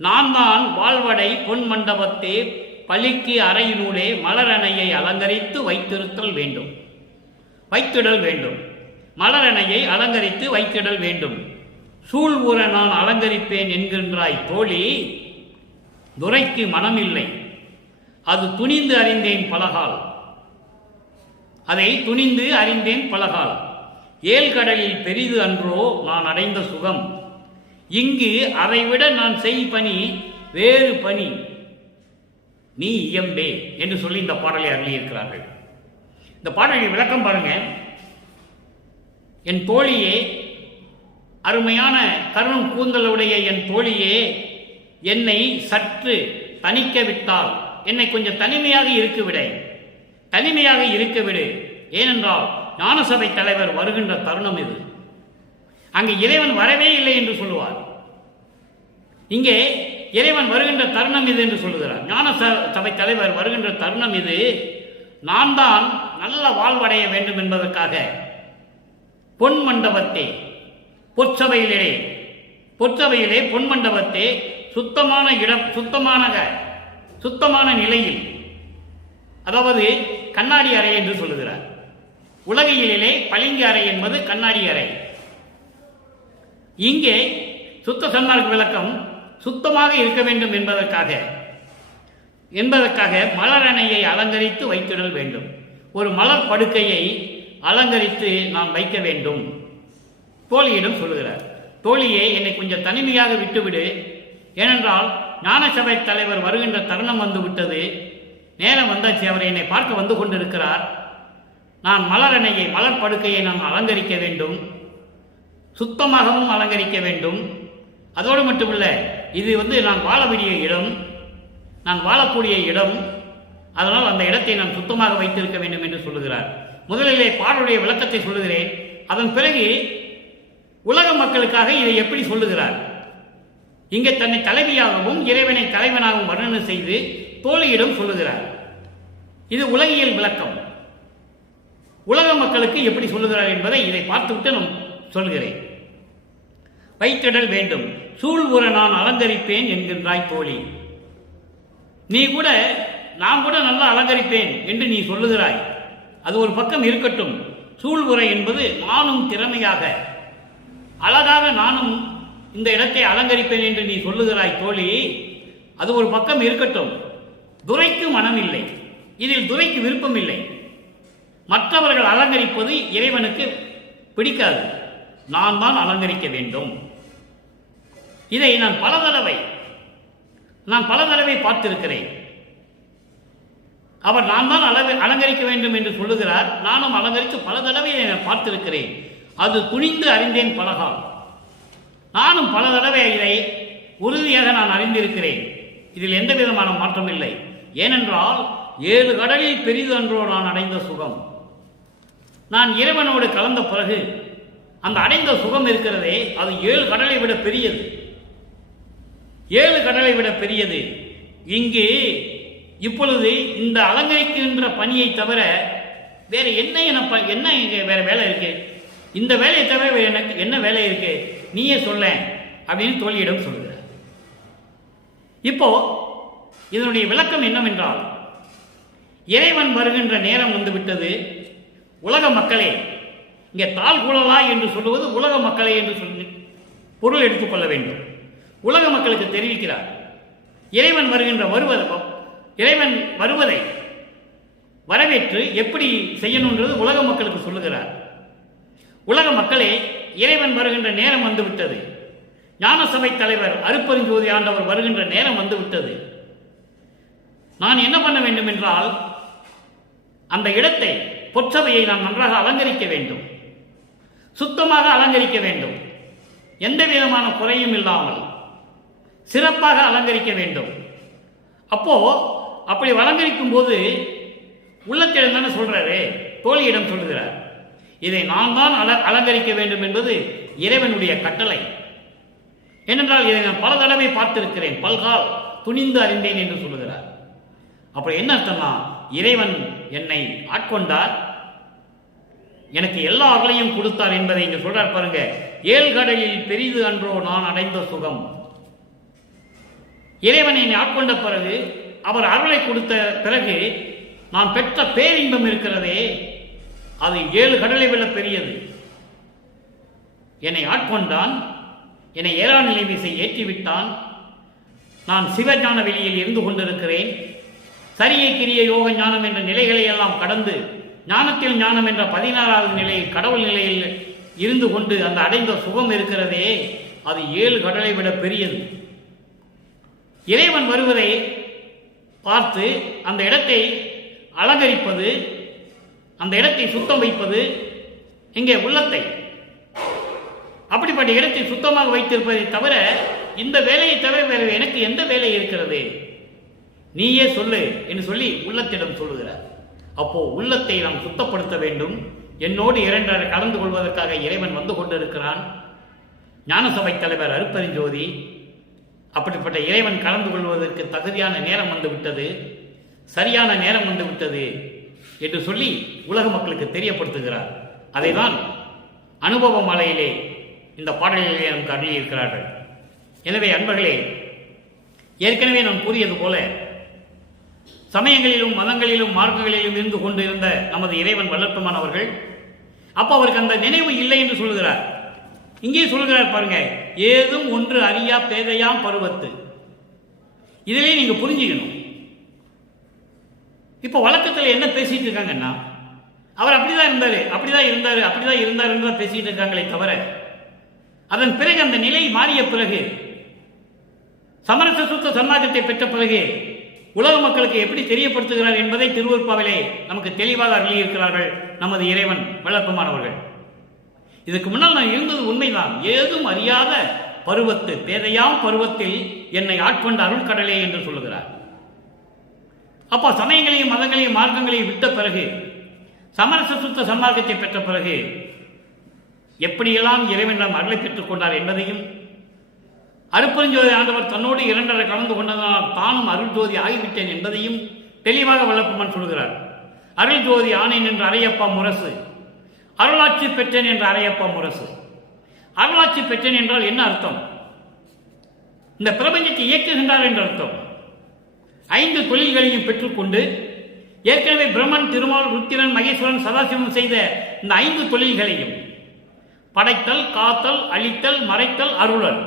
நான் தான் வாழ்வடை பொன் மண்டபத்தே பலிக்கு அறையினூடே மலரணையை அலங்கரித்து வைத்திருத்தல் வேண்டும், வைத்திடல் வேண்டும். மலரணையை அலங்கரித்து வைத்திடல் வேண்டும். சூழ் ஊற நான் அலங்கரிப்பேன் என்கின்றாய் தோழி, துரைக்கு மனமில்லை, அது துணிந்து அறிந்தேன் பலகால், அதை துணிந்து அறிந்தேன் பலகால். ஏழ்கடலில் பெரிது அன்றோ நான் அடைந்த சுகம், இங்கு அதைவிட நான் செய் பணி வேறு பணி நீ இயம்பே என்று சொல்லி இந்த பாடலை அருளியிருக்கிறார்கள். இந்த பாடலை விளக்கம் பாருங்க. என் தோழியே, அருமையான கருணம் கூந்தலுடைய என் தோழியே, என்னை சற்று தணிக்க விட்டால், என்னை கொஞ்சம் தனிமையாக இருக்கவிட, தனிமையாக இருக்கவிடு. ஏனென்றால் ஞானசபை தலைவர் வருகின்ற தருணம் இது. அங்கு இறைவன் வரவே இல்லை என்று சொல்லுவார், இங்கே இறைவன் வருகின்ற தருணம் இது என்று சொல்லுகிறார். ஞான சபை தலைவர் வருகின்ற தருணம் இது. நான் தான் நல்ல வாழ்வடைய வேண்டும் என்பதற்காக பொன் மண்டபத்தே, பொற்சபையிலே பொன் மண்டபத்தே சுத்தமான இடம், சுத்தமான நிலையில், அதாவது கண்ணாடி அறை என்று சொல்லுகிறார். உலகியலிலே பளிங்கு அறை என்பது கண்ணாடி அறை. இங்கே சுத்த சன்மார்க்க விளக்கம் சுத்தமாக இருக்க வேண்டும் என்பதற்காக மலரணையை அலங்கரித்து வைத்திடல் வேண்டும். ஒரு மலர் படுக்கையை அலங்கரித்து நான் வைக்க வேண்டும். தோழியிடம் சொல்லுகிறார், தோழியே, என்னை கொஞ்சம் தனிமையாக விட்டுவிடு. ஏனென்றால் ஞானசபை தலைவர் வருகின்ற தருணம் வந்து விட்டது, நேரம் வந்தாச்சு, அவர் என்னை பார்க்க வந்து கொண்டிருக்கிறார். நான் மலரணையை, மலர் படுக்கையை நான் அலங்கரிக்க வேண்டும், சுத்தமாகவும் அலங்கரிக்க வேண்டும். அதோடு மட்டுமல்ல, இது நான் வாழ வேண்டிய இடம், நான் வாழக்கூடிய இடம், அதனால் அந்த இடத்தை நான் சுத்தமாக வைத்திருக்க வேண்டும் என்று சொல்லுகிறார். முதலிலே பாடலுடைய விளக்கத்தை சொல்லுகிறேன். அதன் பிறகு உலக மக்களுக்காக இதை எப்படி சொல்லுகிறார். இங்கே தன்னை தலைவியாகவும் இறைவனை தலைவனாகவும் வர்ணனை செய்து தோழியிடம் சொல்லுகிறார். இது உலகியல் விளக்கம். உலக மக்களுக்கு எப்படி சொல்லுகிறார் என்பதை இதை பார்த்துவிட்டு நான் சொல்கிறேன். வைத்திடல் வேண்டும் சூழ் உற நான் அலங்கரிப்பேன் என்கின்றாய் தோழி. நீ கூட நான் கூட நல்லா அலங்கரிப்பேன் என்று நீ சொல்லுகிறாய். அது ஒரு பக்கம் இருக்கட்டும். சூழ் உரை என்பது நானும் திறமையாக அழகாக நானும் இந்த இடத்தை அலங்கரிப்பேன் என்று நீ சொல்லுகிறாய் தோழி. அது ஒரு பக்கம் இருக்கட்டும். துரைக்கு மனம் இல்லை, இதில் துரைக்கு விருப்பம் இல்லை. மற்றவர்கள் அலங்கரிப்பது இறைவனுக்கு பிடிக்காது. நான் தான் அலங்கரிக்க வேண்டும். இதை நான் பல தடவை பார்த்திருக்கிறேன். அவர் நான் தான் அலங்கரிக்க வேண்டும் என்று சொல்லுகிறார். நானும் அலங்கரித்து பல தடவை பார்த்திருக்கிறேன். அது துணிந்து அறிந்தேன் பலகால். நானும் பல தடவை இதை உறுதியாக நான் அறிந்திருக்கிறேன். இதில் எந்த விதமான மாற்றம் இல்லை. ஏனென்றால் 7 கடலில் பெரிது அன்றோ நான் அடைந்த சுகம். நான் இறைவனோடு கலந்த பிறகு அந்த அடைந்த சுகம் இருக்கிறதே, அது 7 கடலை விட பெரியது. 7 கடலை விட பெரியது. இங்கு இப்பொழுது இந்த அலங்கரிக்கின்ற பணியை தவிர வேற என்ன வேற வேலை இருக்கு? இந்த வேலையை தவிர எனக்கு என்ன வேலை இருக்கு? நீயே சொல்ல அப்படின்னு தோழியிடம் சொல்லுகிறார். இப்போ இதனுடைய விளக்கம் என்னவென்றால், இறைவன் வருகின்ற நேரம் வந்துவிட்டது. உலக மக்களே, இங்கே தாழ் குழலா என்று சொல்லுவது உலக மக்களே என்று சொல்லி பொருள் எடுத்துக்கொள்ள வேண்டும். உலக மக்களுக்கு தெரிவிக்கிறார். இறைவன் வருவதை வரவேற்று எப்படி செய்யணுன்றது உலக மக்களுக்கு சொல்லுகிறார். உலக மக்களே, இறைவன் வருகின்ற நேரம் வந்துவிட்டது. ஞான சபை தலைவர் அருட்பெருஞ்சோதி ஆண்டவர் வருகின்ற நேரம் வந்துவிட்டது. நான் என்ன பண்ண வேண்டும் என்றால், அந்த இடத்தை பொற்சபையை நான் நன்றாக அலங்கரிக்க வேண்டும். சுத்தமாக அலங்கரிக்க வேண்டும். எந்த விதமான குறையும் இல்லாமல் சிறப்பாக அலங்கரிக்க வேண்டும். அப்படி அலங்கரிக்கும் போது உள்ளத்திடம் தானே சொல்றாரு, தோழியிடம் சொல்லுகிறார். இதை நான் தான் அலங்கரிக்க வேண்டும் என்பது இறைவனுடைய கட்டளை. ஏனென்றால் இதை நான் பல தடவை பார்த்திருக்கிறேன். பல்கால் துணிந்து அறிந்தேன் என்று சொல்லுகிறார். அப்படி என்ன அர்த்தம்னா, இறைவன் என்னை ஆட்கொண்டார், எனக்கு எல்லா அகலையும் கொடுத்தார் என்பதை இங்கு சொல்றார் பாருங்க. 7 கடலில் பெரிது அன்றோ நான் அடைந்த சுகம். இறைவனை ஆட்கொண்ட பிறகு, அவர் அருளை கொடுத்த பிறகு நான் பெற்ற பேரின்பம் இருக்கிறதே, அது 7 கடலை விட பெரியது. என்னை ஆட்கொண்டான், என்னை ஏறா நிலை வீசை ஏற்றிவிட்டான். நான் சிவஞான வெளியில் இருந்து கொண்டிருக்கிறேன். சரியை கிரிய யோக ஞானம் என்ற நிலைகளை எல்லாம் கடந்து ஞானத்தில் ஞானம் என்ற 16வது நிலையில் கடவுள் நிலையில் இருந்து கொண்டு அந்த அடைந்த சுகம் இருக்கிறதே, அது 7 கடலை விட பெரியது. இறைவன் வருவதை பார்த்து அந்த இடத்தை அலங்கரிப்பது, அந்த இடத்தை சுத்தம் வைப்பது இங்கே உள்ளத்தை. அப்படிப்பட்ட இடத்தை சுத்தமாக வைத்திருப்பதை தவிர இந்த வேலையை தவிர வேறு எனக்கு எந்த வேலை இருக்கிறது? நீயே சொல்லு என்று சொல்லி உள்ளத்திடம் சொல்லுகிறார். அப்போ உள்ளத்தை நாம் சுத்தப்படுத்த வேண்டும். என்னோடு 2 கலந்து கொள்வதற்காக இறைவன் வந்து கொண்டிருக்கிறான். ஞான சபை தலைவர் அருட்பெருஞ்சோதி, அப்படிப்பட்ட இறைவன் கலந்து கொள்வதற்கு தகுதியான நேரம் வந்துவிட்டது, சரியான நேரம் வந்துவிட்டது என்று சொல்லி உலக மக்களுக்கு தெரியப்படுத்துகிறார். அதைதான் அனுபவ மாலையிலே இந்த பாடலிலே நமக்கு அருளியிருக்கிறார்கள். எனவே அன்பர்களே, ஏற்கனவே நான் கூறியது போல சமயங்களிலும் மதங்களிலும் மார்க்கங்களிலும் இருந்து கொண்டிருந்த நமது இறைவன் வல்லற்பமானவர்கள் அப்ப அவருக்கு அந்த நினைவு இல்லை என்று சொல்லுகிறார். இங்கே சொல்லுகிறார் பாருங்க, ஏதும் ஒன்று அறியா பேதையாம் பருவத்து. இதிலே நீங்க புரிஞ்சுக்கணும். இப்ப வழக்கத்தில் என்ன பேசிட்டு இருக்காங்கன்னா, அவர் அப்படிதான் இருந்தாரு பேசிட்டு இருக்காங்களே தவிர, அதன் பிறகு அந்த நிலை மாறிய பிறகு, சமரச சுத்த சன்மார்க்கத்தை பெற்ற பிறகு உலக மக்களுக்கு எப்படி தெரியப்படுத்துகிறார் என்பதை திருவருட்பாவிலே நமக்கு தெளிவாக அருளியிருக்கிறார்கள் நமது இறைவன் வல்லற்பமானவர்கள். இதுக்கு முன்னால் நான் இருந்தது உண்மைதான். ஏதும் அறியாத பருவத்து, பேதையாம் பருவத்தில் என்னை ஆட்கொண்ட அருள் கடலே என்று சொல்லுகிறார். அப்போ சமயங்களையும் மதங்களையும் மார்க்கங்களையும் விட்ட பிறகு, சமரச சுத்த சன்மார்க்கத்தை பெற்ற பிறகு எப்படியெல்லாம் இறைவனிடம் அருளை பெற்றுக் கொண்டார் என்பதையும், அருட்பெருஞ்சோதி ஆண்டவர் தன்னோடு இரண்டரை கலந்து கொண்டதனால் தானும் அருள் ஜோதி ஆகிவிட்டேன் என்பதையும் தெளிவாக வல்லப்பெருமான் சொல்கிறார். அருள் ஜோதி ஆனேன் என்று அறையப்பா முரசு, அருளாட்சி பெற்றேன் என்று அறையப்பா முரசு. அருளாட்சி பெற்றேன் என்றால் என்ன அர்த்தம்? இந்த பிரபஞ்சத்தை இயக்குகின்றார் என்ற அர்த்தம். 5 தொழில்களையும் பெற்றுக்கொண்டு ஏற்கனவே பிரம்மன், திருமால், ருத்திரன், மகேஸ்வரன், சதாசிவம் செய்த இந்த 5 தொழில்களையும் படைத்தல், காத்தல், அழித்தல், மறைத்தல், அருளல்,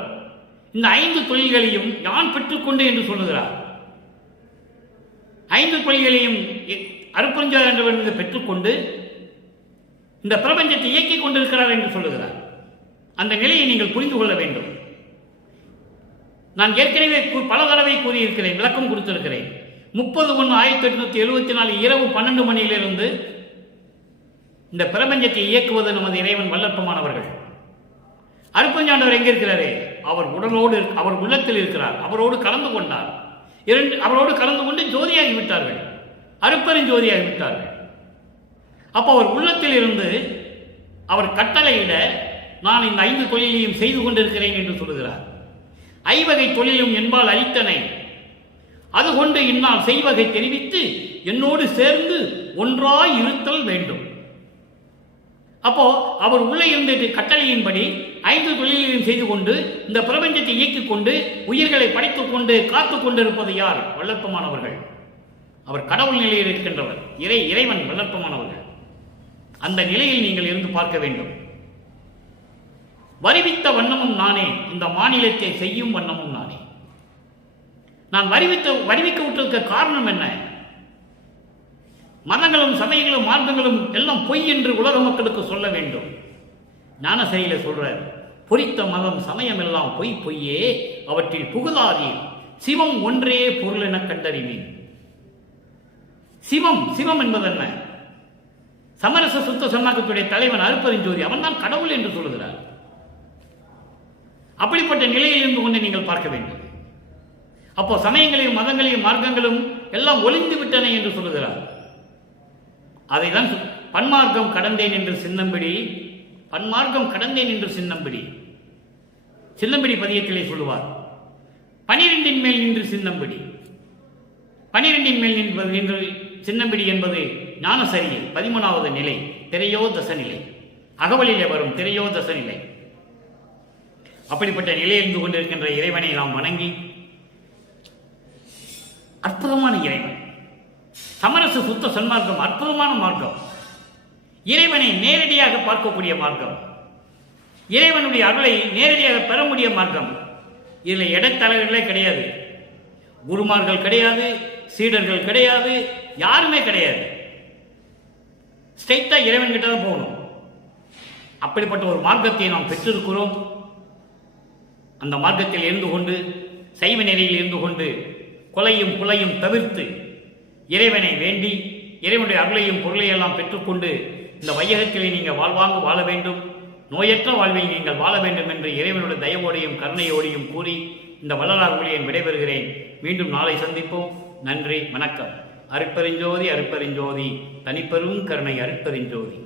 இந்த 5 தொழில்களையும் யான் பெற்றுக்கொண்டு என்று சொல்லுகிறார். 5 தொழில்களையும் அருட்பெருஞ்சோதி ஆண்டவர் பெற்றுக்கொண்டு இந்த பிரபஞ்சத்தை இயக்கிக் கொண்டிருக்கிறார் என்று சொல்லுகிறார். அந்த நிலையை நீங்கள் புரிந்து கொள்ள வேண்டும். நான் ஏற்கனவே பல தடவை கூறியிருக்கிறேன், விளக்கம் கொடுத்திருக்கிறேன். 30/1/1874 இரவு 12 மணியிலிருந்து இந்த பிரபஞ்சத்தை இயக்குவது நமது இறைவன் வல்லற்பமானவர்கள். அருட்பெருஞ்சோதி ஆண்டவர் எங்கே இருக்கிறாரே? அவர் உடலோடு, அவர் உள்ளத்தில் இருக்கிறார். அவரோடு கலந்து கொண்டார். அவரோடு கலந்து கொண்டு ஜோதியாகி விட்டார்கள், அருட்பெருஞ்சோதியாகி விட்டார்கள். அப்போ அவர் உள்ளத்தில் இருந்து அவர் கட்டளையிட நான் இந்த 5 தொழிலையும் செய்து கொண்டிருக்கிறேன் என்று சொல்லுகிறார். 5 வகை தொழிலும் என்பால் அளித்தனை, அதுகொண்டு இந்நாள் செய்வகை தெரிவித்து என்னோடு சேர்ந்து ஒன்றாய் இருத்தல் வேண்டும். அப்போ அவர் உள்ளே இருந்த கட்டளையின்படி 5 தொழிலையும் செய்து கொண்டு இந்த பிரபஞ்சத்தை இயக்கிக் கொண்டு உயிர்களை படைத்துக் கொண்டு காத்துக் கொண்டிருப்பது யார்? வல்லற்பமானவர்கள். அவர் கடவுள் நிலையில் இருக்கின்றவர், இறைவன் வல்லற்பமானவர்கள். அந்த நிலையில் நீங்கள் இருந்து பார்க்க வேண்டும். வருவித்த வண்ணமும் நானே, இந்த மாநிலத்தை செய்யும் வண்ணமும் நானே. நான் வருவிக்க விட்டிருக்க காரணம் என்ன? மதங்களும் சமயங்களும் மார்க்கங்களும் எல்லாம் பொய் என்று உலக மக்களுக்கு சொல்ல வேண்டும். ஞானசையில சொல்றார், பொறித்த மதம் சமயம் எல்லாம் பொய் பொய்யே, அவற்றில் புகுதாதீர், சிவம் ஒன்றே பொருள் என கண்டறிவீன். சிவம் என்பது என்ன? சமரச சுத்த சன்மார்க்கத்துடைய தலைவன் அருட்பெருஞ்சோதி, அவன் தான் கடவுள் என்று சொல்லுகிறார். அப்படிப்பட்ட நிலையில் இருந்து கொண்டு நீங்கள் பார்க்க வேண்டும். அப்போ சமயங்களையும் மதங்களையும் மார்க்கங்களும் எல்லாம் ஒளிந்து விட்டன என்று சொல்லுகிறார். அதைதான் பன்மார்க்கம் கடந்தேன் என்று சின்னம்பிடி, பன்மார்க்கம் கடந்தேன் என்று சின்னம்பிடி, சின்னம்பிடி பதியத்திலே சொல்லுவார். 12 மேல் நின்று சின்னம்பிடி, 12 மேல் நின்று சின்னம்பிடி என்பது ஞானசரி 13வது நிலை, திரையோதச நிலை, அகவலிலே வரும் திரையோதச நிலை. அப்படிப்பட்ட நிலையிருந்து கொண்டிருக்கின்ற இறைவனை நாம் வணங்கி, அற்புதமான இறைவன், சமரச சுத்த சன்மார்க்கம் அற்புதமான மார்க்கம், இறைவனை நேரடியாக பார்க்கக்கூடிய மார்க்கம், இறைவனுடைய அருளை நேரடியாக பெற முடிய மார்க்கம். இதில் இடைத்தலைவர்களே கிடையாது, குருமார்கள் கிடையாது, சீடர்கள் கிடையாது, யாருமே கிடையாது. ஸ்ட்ரெயிட்டா இறைவன் கிட்ட தான் போகணும். அப்படிப்பட்ட ஒரு மார்க்கத்தை நாம் பெற்றிருக்கிறோம். அந்த மார்க்கத்தில் இருந்து கொண்டு, சைவ நிலையில் இருந்து கொண்டு, கொலையும் குலையும் தவிர்த்து இறைவனை வேண்டி இறைவனுடைய அருளையும் பொருளையெல்லாம் பெற்றுக்கொண்டு இந்த வையகத்திலே நீங்கள் வாழ்வாங்க வாழ வேண்டும், நோயற்ற வாழ்வில் நீங்கள் வாழ வேண்டும் என்று இறைவனுடைய தயவோடையும் கருணையோடையும் கூறி இந்த வள்ளலார் ஊழியன் விடைபெறுகிறேன். மீண்டும் நாளை சந்திப்போம். நன்றி, வணக்கம். அருட்பெருஞ்சோதி, அருட்பெருஞ்சோதி, தனிப்பெரும் கருணை அருட்பெருஞ்சோதி.